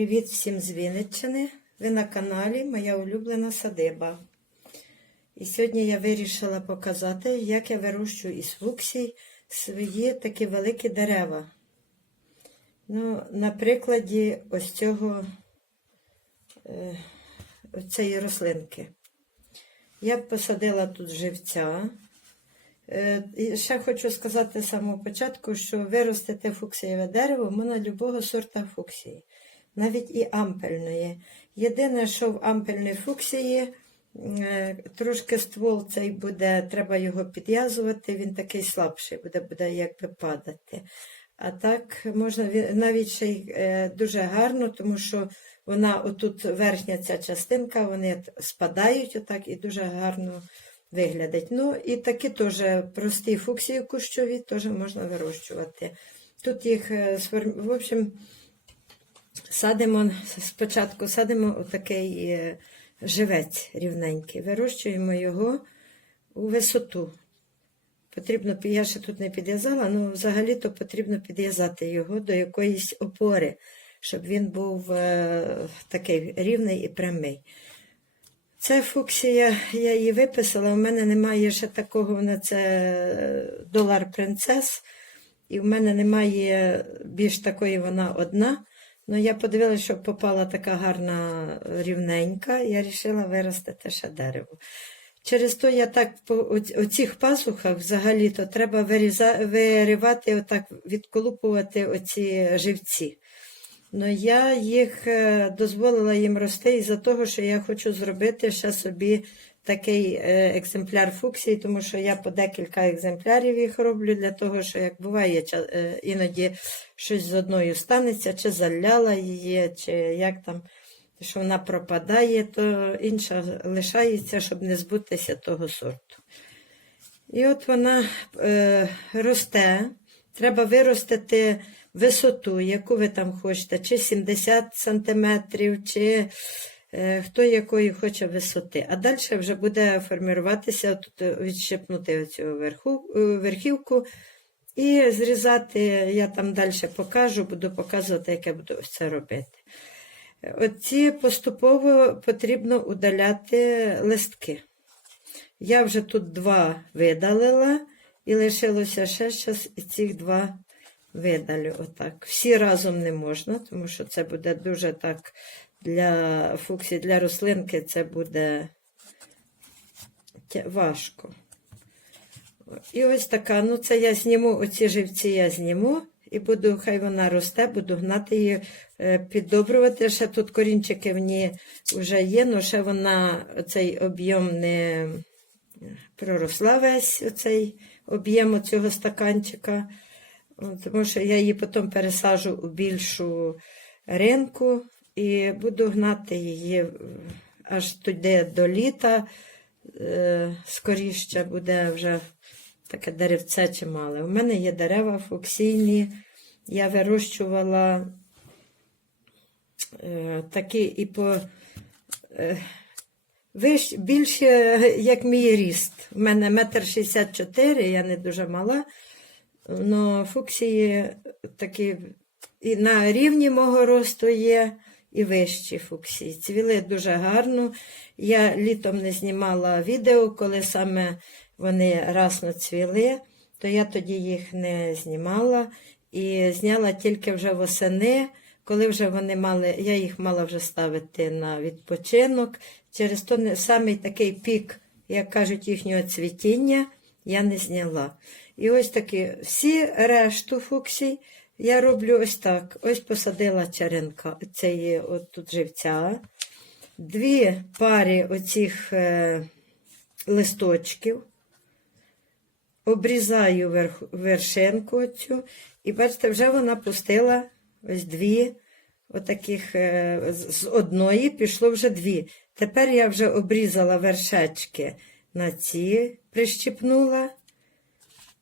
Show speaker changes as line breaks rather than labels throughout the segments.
Привіт всім з Вінниччини. Ви на каналі Моя улюблена садиба. І сьогодні я вирішила показати, як я вирощую із фуксій свої такі великі дерева. Ну, на прикладі ось цього е, цієї рослинки. Я посадила тут живця. Е, І ще хочу сказати з самого початку, що виростити фуксієве дерево можна любого сорта фуксії, навіть і ампельної. Єдине, що в ампельній фуксії е, трошки ствол цей буде, треба його підв'язувати, він такий слабший, буде, буде якби падати. А так можна навіть ще й е, дуже гарно, тому що вона отут верхня ця частинка, вони спадають отак і дуже гарно виглядать. Ну і такі теж прості фуксії кущові теж можна вирощувати. Тут їх е, в общем, садимо спочатку садимо отакий е, живець рівненький, вирощуємо його у висоту. Потрібно, я ще тут не підв'язала, але взагалі-то потрібно підв'язати його до якоїсь опори, щоб він був е, такий рівний і прямий. Це фуксія, я її виписала. У мене немає ще такого на це е, долар принцес. І в мене немає більш такої вона одна. Ну, я подивилася, що попала така гарна рівненька, я вирішила виростити ще дерево. Через то я так по оцих пазухах взагалі-то треба виріза, виривати, отак, відколупувати оці живці. Ну, я їх е, дозволила їм рости із-за того, що я хочу зробити ще собі такий е, екземпляр фуксії, тому що я по декілька екземплярів їх роблю для того, що як буває, е, іноді щось з одною станеться, чи заляла її, чи як там, що вона пропадає, то інша лишається, щоб не збутися того сорту. І от вона е, росте. Треба виростити висоту, яку ви там хочете, чи 70 сантиметрів, чи хто якої хоче висоти. А далі вже буде формуватися, тут е, відщипнути оцю верху, е, верхівку і зрізати, я там далі покажу, буду показувати, як я буду це робити. Оці поступово потрібно удаляти листки. Я вже тут два видалила, і лишилося ще щас і цих два видалю. Отак. Всі разом не можна, тому що це буде дуже так для фуксі, для рослинки це буде важко. І ось така, ну це я зніму, оці живці я зніму. І буду, хай вона росте, буду гнати її, е, піддобрювати. Ще тут корінчики в ній вже є, але ще вона цей об'єм не проросла весь оцей об'єм цього стаканчика. Тому що я її потім пересаджу у більшу ринку і буду гнати її е, аж туди до літа. Е, скоріше буде вже таке деревце чимале. У мене є дерева фуксійні. Я вирощувала е, такі і по вищ, більше, як мій ріст. У мене метр шістдесят чотири, я не дуже мала. Но фуксії такі і на рівні мого росту є, і вищі фуксії. Цвіли дуже гарно. Я літом не знімала відео, коли саме вони расно цвіли, то я тоді їх не знімала і зняла тільки вже восени, коли вже вони мали, я їх мала вже ставити на відпочинок. Через то самий такий пік, як кажуть, їхнього цвітіння, я не зняла. І ось такі всі решту фуксій я роблю ось так. Ось посадила черенка, цієї от тут живця. Дві пари оцих е, листочків. Обрізаю верх, вершинку цю. І бачите, вже вона пустила ось дві отаких е, з з одної пішло вже дві. Тепер я вже обрізала вершечки на ці, прищіпнула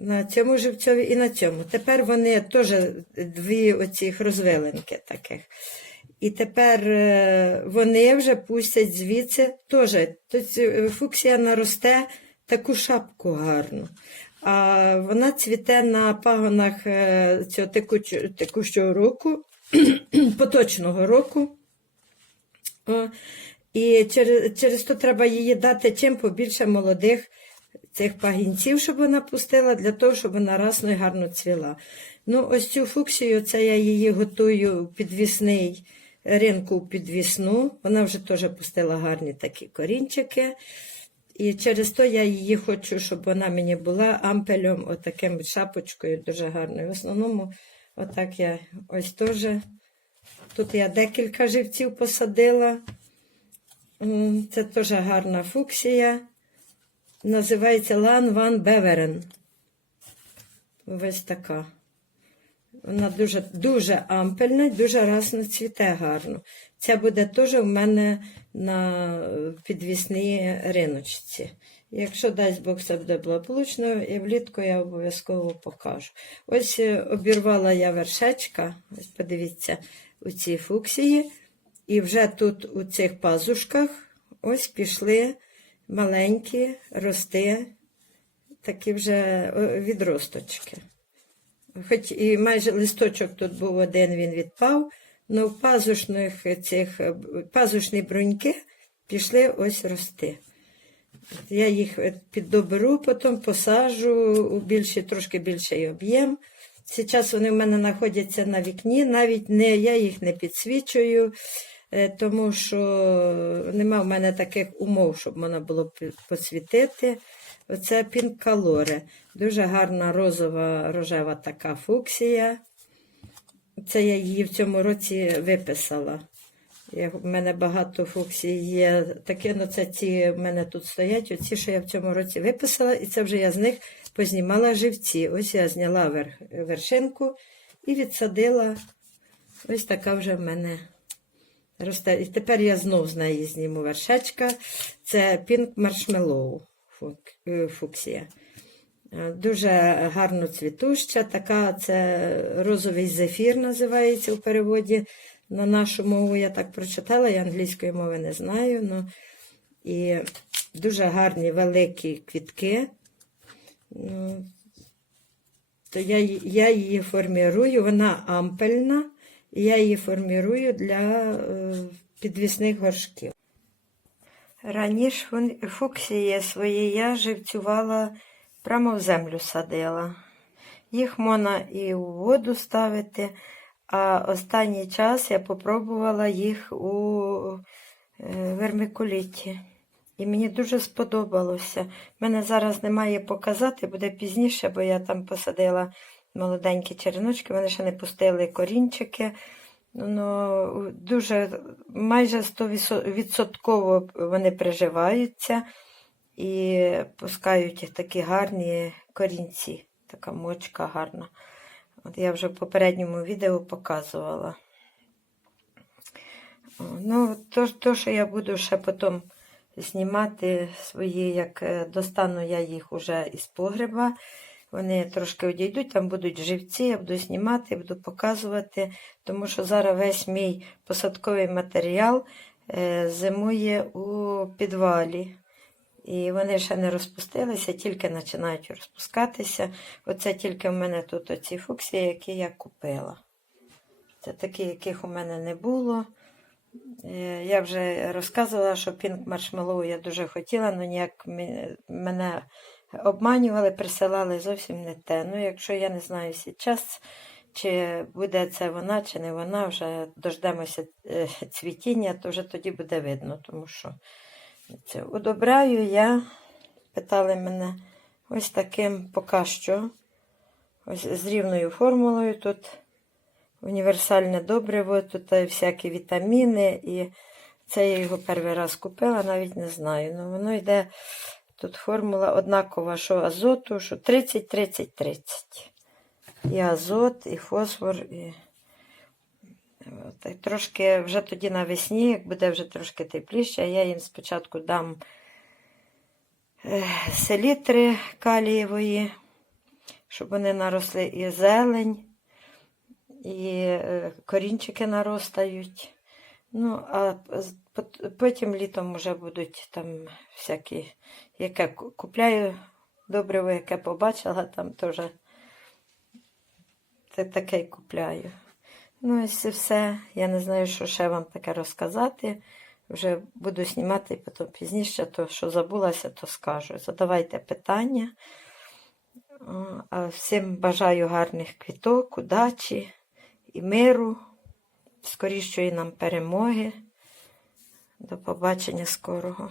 на цьому живцьові і на цьому. Тепер вони теж дві оцих розвилинки таких. І тепер е, вони вже пустять звідси теж. Е, фуксія наросте таку шапку гарну. А вона цвіте на пагонах е, цього текущого року. поточного року. І через, через то треба її дати чим побільше молодих цих пагінців, щоб вона пустила, для того, щоб вона расно і гарно цвіла. Ну, ось цю фуксію, це я її готую підвісний ринку підвісну. Вона вже теж пустила гарні такі корінчики. І через то я її хочу, щоб вона мені була ампелем, отаким шапочкою дуже гарною. В основному, отак я ось теж. Тут я декілька живців посадила. Це теж гарна фуксія. Називається Лан Ван Беверен. Ось така. Вона дуже, дуже ампельна, дуже расно цвіте гарно. Ця буде теж у мене на підвісній риночці. Якщо дасть Бог все буде благополучно, і влітку я обов'язково покажу. Ось е, обірвала я вершечка, ось подивіться, у цій фуксії. І вже тут у цих пазушках ось пішли маленькі рости, такі вже відросточки. Хоч і майже листочок тут був один, він відпав, але в пазушних цих пазушні бруньки пішли ось рости. Я їх піддоберу, потім посажу у більший, трошки більший об'єм. Зараз вони в мене знаходяться на вікні, навіть не, я їх не підсвічую, тому що нема в мене таких умов, щоб можна було посвітити. Оце пінкалоре. Дуже гарна розова рожева така фуксія. Це я її в цьому році виписала. Я, в мене багато фуксій є. Такі, ну це ці в мене тут стоять, оці, що я в цьому році виписала, і це вже я з них познімала живці. Ось я зняла вер, вершинку і відсадила. Ось така вже в мене росте. І тепер я знов з неї зніму вершечка. Це маршмеллоу фук- е, фуксія. Е, Дуже гарно цвітуща, така це розовий зефір називається у переводі на нашу мову. Я так прочитала, я англійської мови не знаю. Ну, і дуже гарні великі квітки. Ну, то я, я її формірую, вона ампельна, я її формірую для е, підвісних горшків. Раніше фуксії свої я живцювала прямо в землю садила. Їх можна і у воду ставити, а останній час я попробувала їх у е, вермикуліті. І мені дуже сподобалося. Мене зараз немає показати, буде пізніше, бо я там посадила молоденькі череночки, вони ще не пустили корінчики. Ну, дуже майже 100% вони приживаються і пускають такі гарні корінці. Така мочка гарна. От я вже в попередньому відео показувала. Ну, то, то, що я буду ще потім знімати свої, як е, достану я їх уже із погреба. Вони трошки одійдуть, там будуть живці, я буду знімати, буду показувати, тому що зараз весь мій посадковий матеріал е, зимує у підвалі. І вони ще не розпустилися, тільки починають розпускатися. Оце тільки в мене тут оці фуксії, які я купила. Це такі, яких у мене не було. Е, Я вже розказувала, що пінк маршмеллоу я дуже хотіла, але ніяк мене обманювали, присилали зовсім не те. Ну, якщо я не знаю зараз, чи буде це вона, чи не вона, вже дождемося е, цвітіння, то вже тоді буде видно, тому що це удобряю я, питали мене, ось таким поки що, ось з рівною формулою тут універсальне добриво, тут е, всякі вітаміни. І це я його перший раз купила, навіть не знаю. Ну, воно йде, тут формула однакова, що азоту, що 30-30-30. І азот, і фосфор, і. От, Трошки вже тоді навесні, як буде вже трошки тепліше, я їм спочатку дам е, селітри калієвої, щоб вони наросли і зелень, і е, корінчики наростають. Ну, а потім літом вже будуть там всякі, яке купляю добриво, яке побачила, там теж таке й купляю. Ну, ось і все. Я не знаю, що ще вам таке розказати. Вже буду знімати потім пізніше, то що забулася, то скажу. Задавайте питання. Всім бажаю гарних квіток, удачі і миру, скорішої нам перемоги. До побачення скорого.